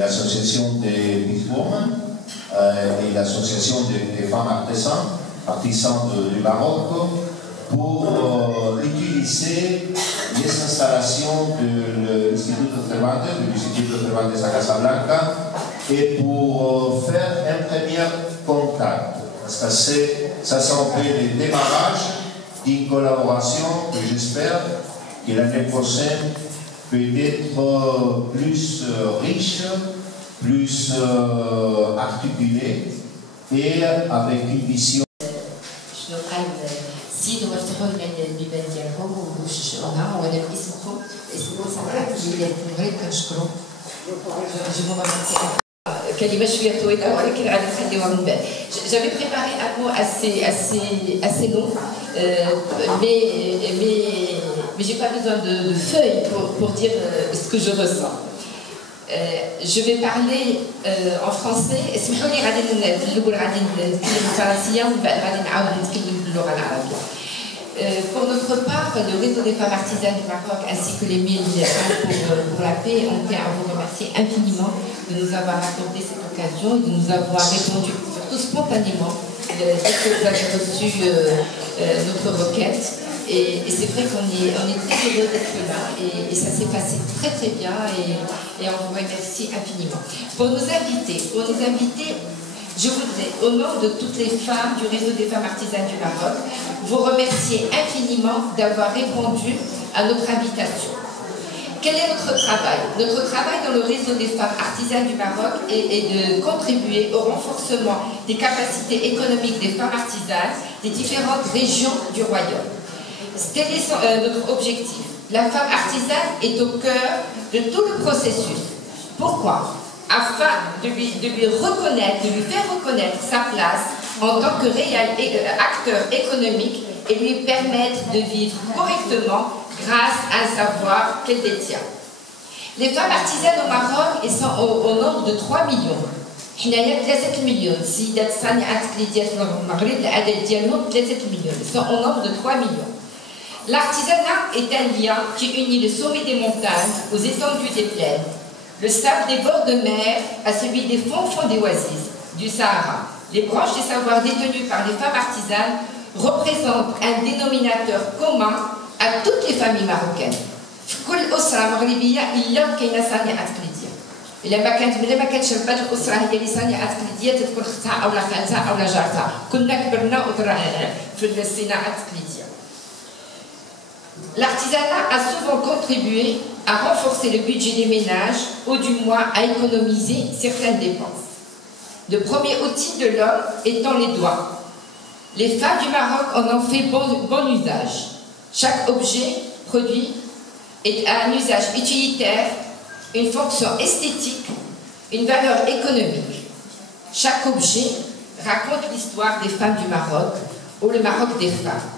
l'association des Miss Women et l'association des femmes artisans du Maroc, pour utiliser les installations de l'Institut de Cervantes à Casablanca et pour faire un premier contact. Parce que ça c'est un peu le démarrage d'une collaboration que j'espère que l'année prochaine peut être plus riche, plus articulée et avec une vision. زيدوا وافتحوا لنا البيبان ديالكم وشجعونا وانا باسمكم صراحه المغرب كنشكروا كلمه شويه طويله ولكن غادي نخليوها من بعد. J'avais préparé un mot assez long, mais j'ai pas besoin de feuilles pour dire ce que je ressens. Je vais parler en français. اسمحوا لي غادي نقول غادي نتكلم بالفرنسيه ومن بعد غادي نعاود نتكلم باللغه العربيه. Pour notre part, le réseau des femmes artisanes du Maroc ainsi que les militants pour la paix, on tient à vous remercier infiniment de nous avoir accordé cette occasion et de nous avoir répondu surtout spontanément dès que vous avez reçu notre requête. Et c'est vrai qu'on est très heureux d'être là et ça s'est passé très très bien et on vous remercie infiniment. Pour nos invités, je voudrais, au nom de toutes les femmes du réseau des femmes artisanes du Maroc, vous remercier infiniment d'avoir répondu à notre invitation. Quel est notre travail? Notre travail dans le réseau des femmes artisanes du Maroc est de contribuer au renforcement des capacités économiques des femmes artisanes des différentes régions du royaume. C'était notre objectif. La femme artisane est au cœur de tout le processus. Pourquoi? Afin de lui reconnaître, de lui faire reconnaître sa place en tant que réel acteur économique et lui permettre de vivre correctement grâce à un savoir qu'elle détient. Les femmes artisanes au Maroc sont au nombre de 3 millions. حنايا 3 مليون سيدات صانعات اليدات في المغرب العدد ديالهم 3 مليون. Ils sont au nombre de 3 millions. L'artisanat est un lien qui unit le sommet des montagnes aux étendues des plaines, le sable des bords de mer à celui des fonds des oasis du Sahara. Les branches des savoirs détenues par les femmes artisanes représentent un dénominateur commun à toutes les familles marocaines. كل أسرة مغربية إلا كاينة صانعة كليدية. إلا ما كانتش هاد الأسرة هي اللي صانعة كليدية تذكر أختها أو خالتها أو جارتها. كنا كبرنا في الصناعة الكليدية. L'artisanat a souvent contribué à renforcer le budget des ménages ou du moins à économiser certaines dépenses. Le premier outil de l'homme étant les doigts. Les femmes du Maroc en ont fait bon usage. Chaque objet produit a un usage utilitaire, une fonction esthétique, une valeur économique. Chaque objet raconte l'histoire des femmes du Maroc ou le Maroc des femmes,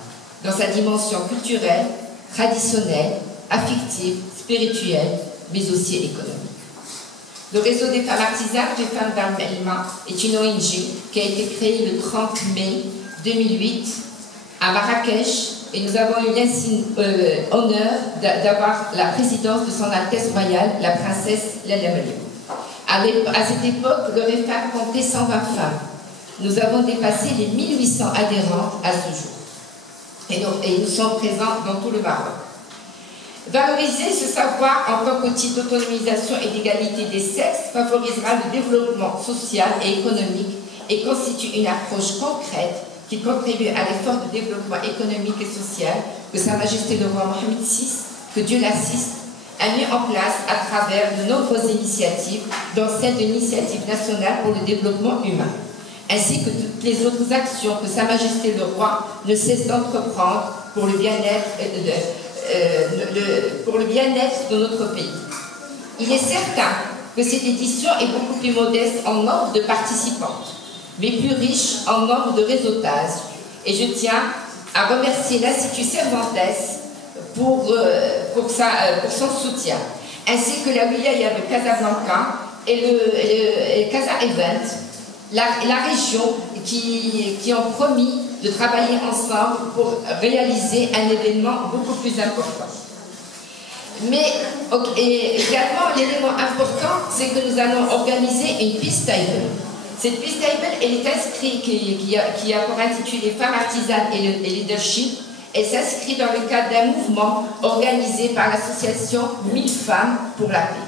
dans sa dimension culturelle, traditionnelle, affective, spirituelle, mais aussi économique. Le réseau des femmes artisanes des femmes d'Al-Melma est une ONG qui a été créée le 30 mai 2008 à Marrakech et nous avons eu l'honneur d'avoir la présidence de son Altesse Royale, la princesse Lalla Meriem. À cette époque, le REFAM comptait 120 femmes. Nous avons dépassé les 1800 adhérents à ce jour. Et nous sommes présents dans tout le Maroc. Valoriser ce savoir en tant qu'outil d'autonomisation et d'égalité des sexes favorisera le développement social et économique et constitue une approche concrète qui contribue à l'effort de développement économique et social que Sa Majesté le roi Mohamed VI, que Dieu l'assiste, a mis en place à travers de nombreuses initiatives, dont celle de l'Initiative nationale pour le développement humain, ainsi que toutes les autres actions que Sa Majesté le Roi ne cesse d'entreprendre pour le bien-être de notre pays. Il est certain que cette édition est beaucoup plus modeste en nombre de participantes, mais plus riche en nombre de réseautage. Et je tiens à remercier l'Institut Cervantes pour son soutien, ainsi que la wilaya de Casablanca et le Casa Event, la région qui ont promis de travailler ensemble pour réaliser un événement beaucoup plus important. Mais également, l'élément important, c'est que nous allons organiser une peace table. Cette peace table, elle est inscrite, qui a pour intitulé Femmes artisanes et leadership. Elle s'inscrit dans le cadre d'un mouvement organisé par l'association 1000 femmes pour la paix.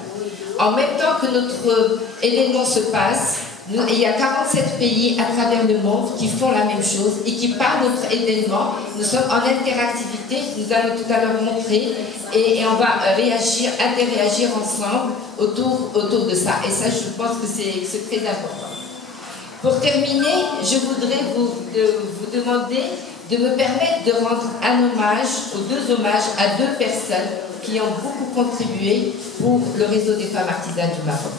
En même temps que notre événement se passe, il y a 47 pays à travers le monde qui font la même chose et qui, par notre événement, nous sommes en interactivité, nous allons tout à l'heure montrer, et on va interréagir ensemble autour de ça. Et ça, je pense que c'est très important. Pour terminer, je voudrais vous demander de me permettre de rendre un hommage, ou 2 hommages à 2 personnes qui ont beaucoup contribué pour le réseau des femmes artisanes du Maroc.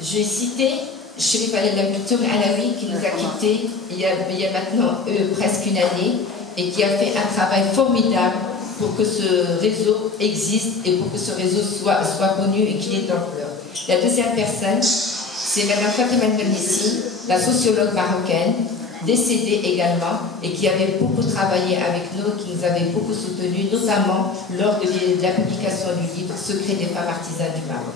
Je vais citer Chérif Al-Maktoum Alaoui qui nous a quittés il y a maintenant presque une année et qui a fait un travail formidable pour que ce réseau existe et pour que ce réseau soit connu et qu'il ait d'ampleur. La deuxième personne, c'est Mme Fatima Mernissi, la sociologue marocaine, décédée également et qui avait beaucoup travaillé avec nous, qui nous avait beaucoup soutenus, notamment lors de la publication du livre Secret des femmes artisanes du Maroc.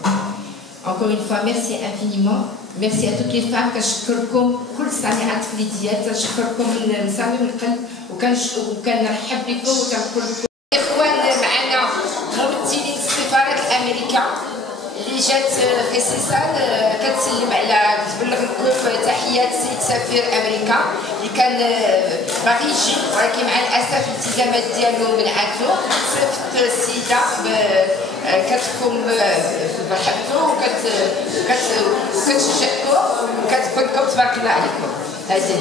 Encore une fois, merci infiniment. Merci à toutes les femmes. كنشكركم كل صانعات اليديات، كنشكركم من صميم القلب وكنرحب بكم وكنقول لكم اخوان معنا ممثلين السفاره الامريكيه اللي جات في سيسان كتسلم على كتبلغ لكم تحيات السيد سفير امريكا اللي كان باغي يجي ولكن مع الاسف الالتزامات ديالو منعتو. صيفط السيده كتكون مرحبتو وكتشجعكم وكتقول لكم تبارك الله عليكم. هذه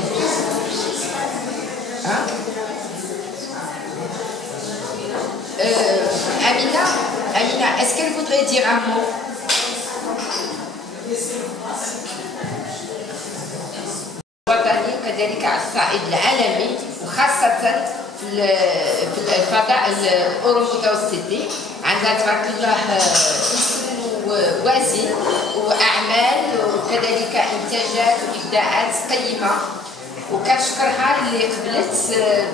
Amina, est-ce qu'elle voudrait dire un mot? الوطني وكذلك على الصعيد العالمي وخاصة في الفضاء الأورو متوسطي عندها تبارك الله اسم وازن وأعمال وكذلك إنتاجات وإبداعات قيمة. وكنشكرها اللي قبلت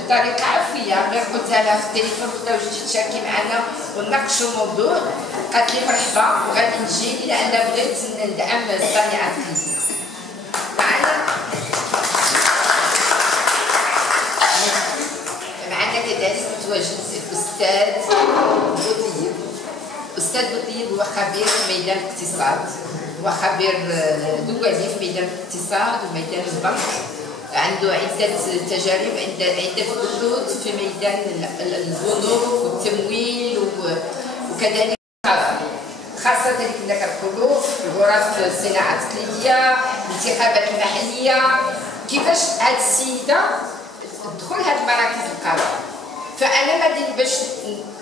بطريقه عفويه، غير قلتها لها في التليفون قلت لها وجدي تشاركي معنا ونناقشوا الموضوع، قالت لي مرحبا وغادي نجي لان بغيت ندعم الصانعات اليدين. معنا كذلك متواجد الاستاذ بوطيب. استاذ بوطيب هو خبير في ميدان الاقتصاد، هو خبير دولي في ميدان الاقتصاد وميدان البنك، عنده عدة تجارب، عدة بحوث في ميدان البنوك والتمويل وكذلك خاصة اللي كنا كنقولوا غرف الصناعة التقليدية، الانتخابات المحلية، كيفاش هاد السيدة تدخل هاد مراكز القرار. فأنا غادي باش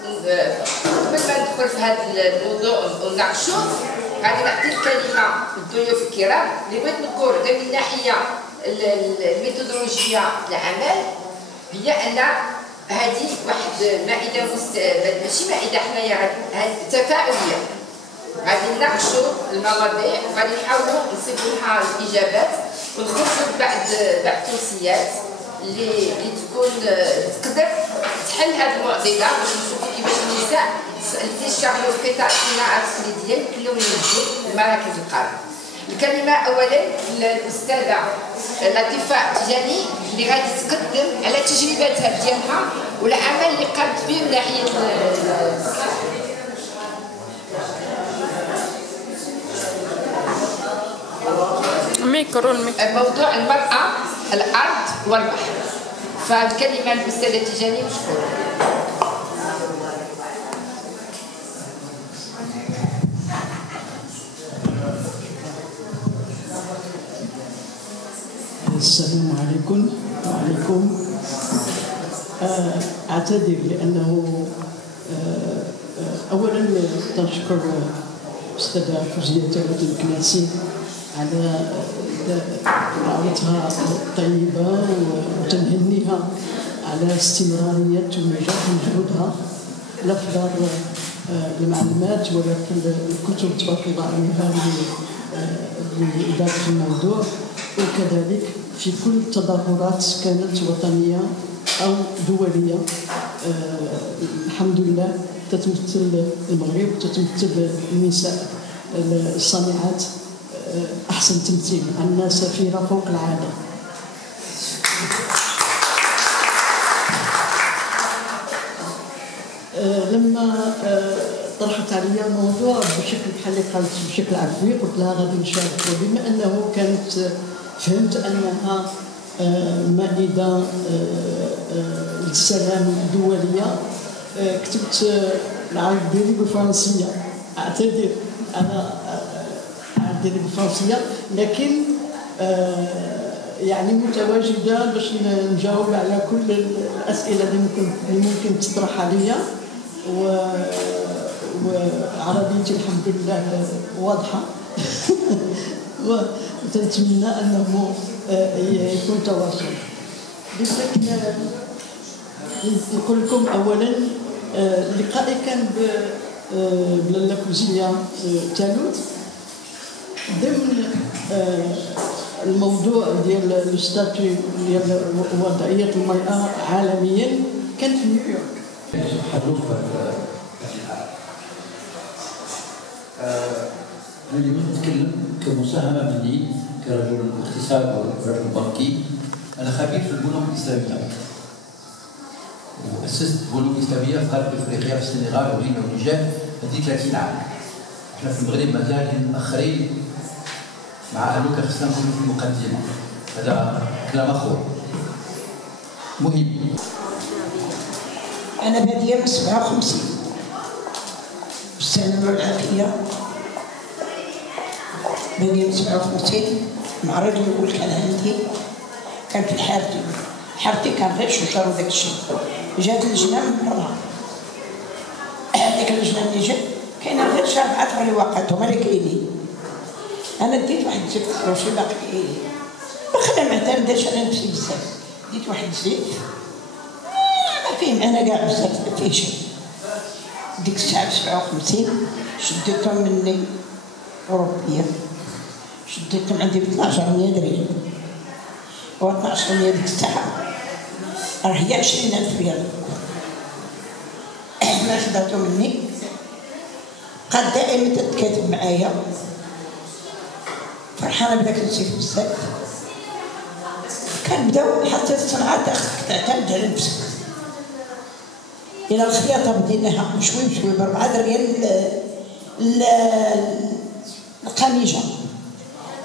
قبل ما ندخل في هاد الموضوع ونناقشو غادي نعطي الكلمة للضيوف الكرام اللي بغيت نقول غير من ناحية الميثودولوجيا العمل هي ان هذه واحد مائده ماشي مائده حنايا تفاعليه، غادي نناقشوا المواضيع وغادي نحاولوا نصيبوا لها الاجابات ونخرجوا ببعض التوصيات اللي تكون تقدر تحل هذه المعضله باش نشوفوا كيفاش النساء اللي تيشتغلوا في قطاع الصناعه التقليديه يمكن لهم ينجحوا لمراكز القرار. الكلمة أولا للأستاذة لطيفة تيجاني اللي غادي تقدم على تجربتها ديالها والعمل اللي قامت به من ناحية موضوع المرأة الأرض والبحر. فالكلمة للأستاذة تيجاني مشكورة. السلام عليكم. وعليكم. أعتذر لأنه أولا تشكر الأستاذة فوزية تاوت الكناسي على دعوتها الطيبة وتنهنيها على استمرارية ونجاح جهودها لإحضار المعلومات ولكن الكتب تبارك الله عليها لإدارة الموضوع، وكذلك في كل التظاهرات كانت وطنية أو دولية الحمد لله تتمثل المغرب وتتمثل النساء الصانعات أحسن تمثيل. عندنا سفيرة فوق العادة. لما طرحت علي الموضوع بشكل بحال اللي قالت بشكل عفوي، قلت لها غادي نشارك، وبما أنه كانت فهمت أنها مائدة للسلام الدولية، كتبت العرض ديالي بالفرنسية. أعتذر أنا العرض ديالي بالفرنسية، لكن يعني متواجدة باش نجاوب على كل الأسئلة اللي ممكن تطرح عليا، وعربيتي الحمد لله واضحة. وتنتمنى أنه يكون تواصل. لكن نقول لكم أولا لقائي كان بلاله كوزية تالوت ضمن الموضوع ديال الستاتيو ديال وضعية المرأة عالميا، كان في نيويورك. أنا اليوم نتكلم كمساهمة مني كرجل اقتصاد ورجل بنكي. أنا خبير في البنوك الإسلامية، وأسست بنوك إسلامية في غرب إفريقيا في السنغال وغينيا والنيجر هذه 30 عام. احنا في المغرب مازال متأخرين، مع أنه كان خصنا نكونوا في المقدمة. هذا كلام أخر مهم. أنا بادية من 57 بالسلامة والعافية. بادية من 57 مع راجل يقول كان عندي، كان في حارتي كان غير شجر وداك الشيء. جات اللجنة من برا، هذيك اللجنة اللي جات كاينة غير 4 رواقات هما اللي كاينين. أنا ديت واحد الزيت كروشي باقي ما معتمداش على نفسي بزاف، ديت واحد الزيت ما فيه معنا كاع بزاف، ما فيه شي. ديك الساعة في 57 شديتهم مني أوروبية، شديتهم عندي ب 1200 درهم، و 1200 ديك الساعة راه هي 20,000 ريال. ما شداتو مني، قد دائما تتكاتب معايا، فرحانة بداك الزيت بزاف. كنبداو حتى الصنعة خصك تعتمد على نفسك. إلى الخياطة بديناها بشوي بشوي ب4 ريال القميجة.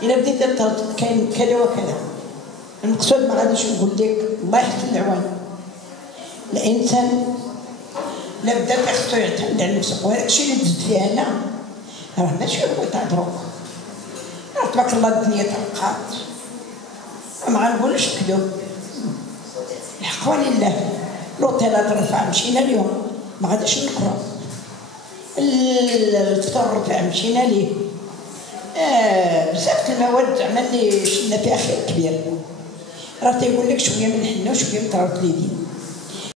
إلا بديت كاين كذا وكذا. المقصود ما غاديش نقول لك الله يحسن العوان. الإنسان لابد خصو يعتمد على نفسه، وهذاك الشيء اللي دزت فيه أنا راه ماشي هو تاع دروك. راه تبارك الله الدنيا ترقات، ما غنقولش كذوب، الحق لله. لوطيلات رفع مشينا اليوم ما غاديش نكرو، الفطور رفع مشينا ليه. بزاف المواد زعما اللي شفنا فيها خير كبير. راه تيقول لك شويه من الحنه وشويه من طراوه اليدين.